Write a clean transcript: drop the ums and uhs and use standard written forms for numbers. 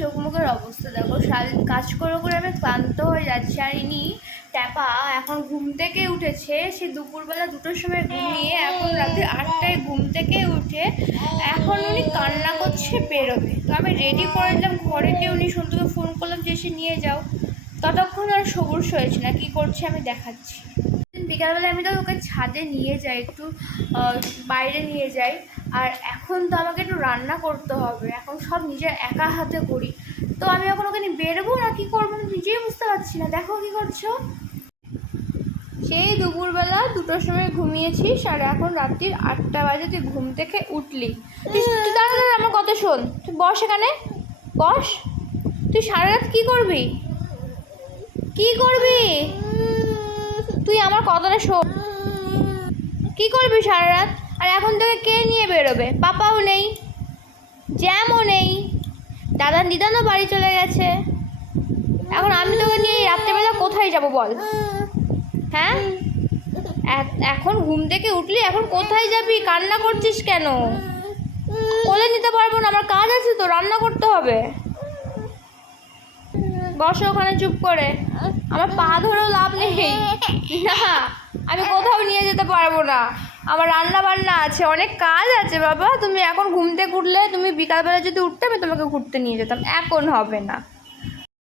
চোখ মুখের অবস্থা দেখো, সারাদিন কাজ করে করে আমি ক্লান্ত হয়ে যাচ্ছি। আর ইনি ট্যাপা এখন ঘুম থেকে উঠেছে, সে দুপুরবেলা 2টোর সময় ঘুমিয়ে এখন রাতে 8টায় ঘুম থেকে উঠে এখন উনি কান্না করছে বেরোবে। তো আমি রেডি করে দিলাম ঘরে গিয়ে, উনি সন্তুকে ফোন করলাম যে এসে নিয়ে যাও। ততক্ষণ আর সবুর হয়েছে না, কী করছে আমি দেখাচ্ছি। বিকালবেলা আমি তো ওকে ছাদে নিয়ে যাই, একটু বাইরে নিয়ে যাই। আর এখন তো আমাকে একটু রান্না করতে হবে, এখন সব নিজের একা হাতে করি। তো আমি এখন ওকে নিয়ে বেরোবো না কী করবো আমি নিজেই বুঝতে পারছি না। দেখো কী করছো। সেই দুপুরবেলা 2টোর সময় ঘুমিয়েছিস আর এখন রাত্রির 8টা বাজে তুই ঘুম থেকে উঠলি। তুই তাড়াতাড়ি আমার কথা শোন, তুই বস এখানে বস। তুই সারা রাত কী করবি, কী করবি তুই আমার কথাটা শোন, কী করবি সারা রাত? আর এখন তোকে কে নিয়ে বেরোবে? পাপাও নেই, জ্যামও নেই, দাদা দিদানও বাড়ি চলে গেছে। এখন আমি তোকে নিয়ে রাত্রেবেলা কোথায় যাব বল? হ্যাঁ, এখন ঘুম থেকে উঠলি, এখন কোথায় যাবি? কান্না করছিস কেন? কোলে নিতে পারবো না, আমার কাজ আছে তো, রান্না করতে হবে। বসো ওখানে চুপ করে, আমার পা ধরেও লাভ নেই না, আমি কোথাও নিয়ে যেতে পারবো না, আমার রান্না বান্না আছে, অনেক কাজ আছে বাবা। তুমি এখন ঘুম থেকে উঠলে, তুমি বিকালবেলা যদি উঠতে আমি তোমাকে ঘুরতে নিয়ে যেতাম, এখন হবে না।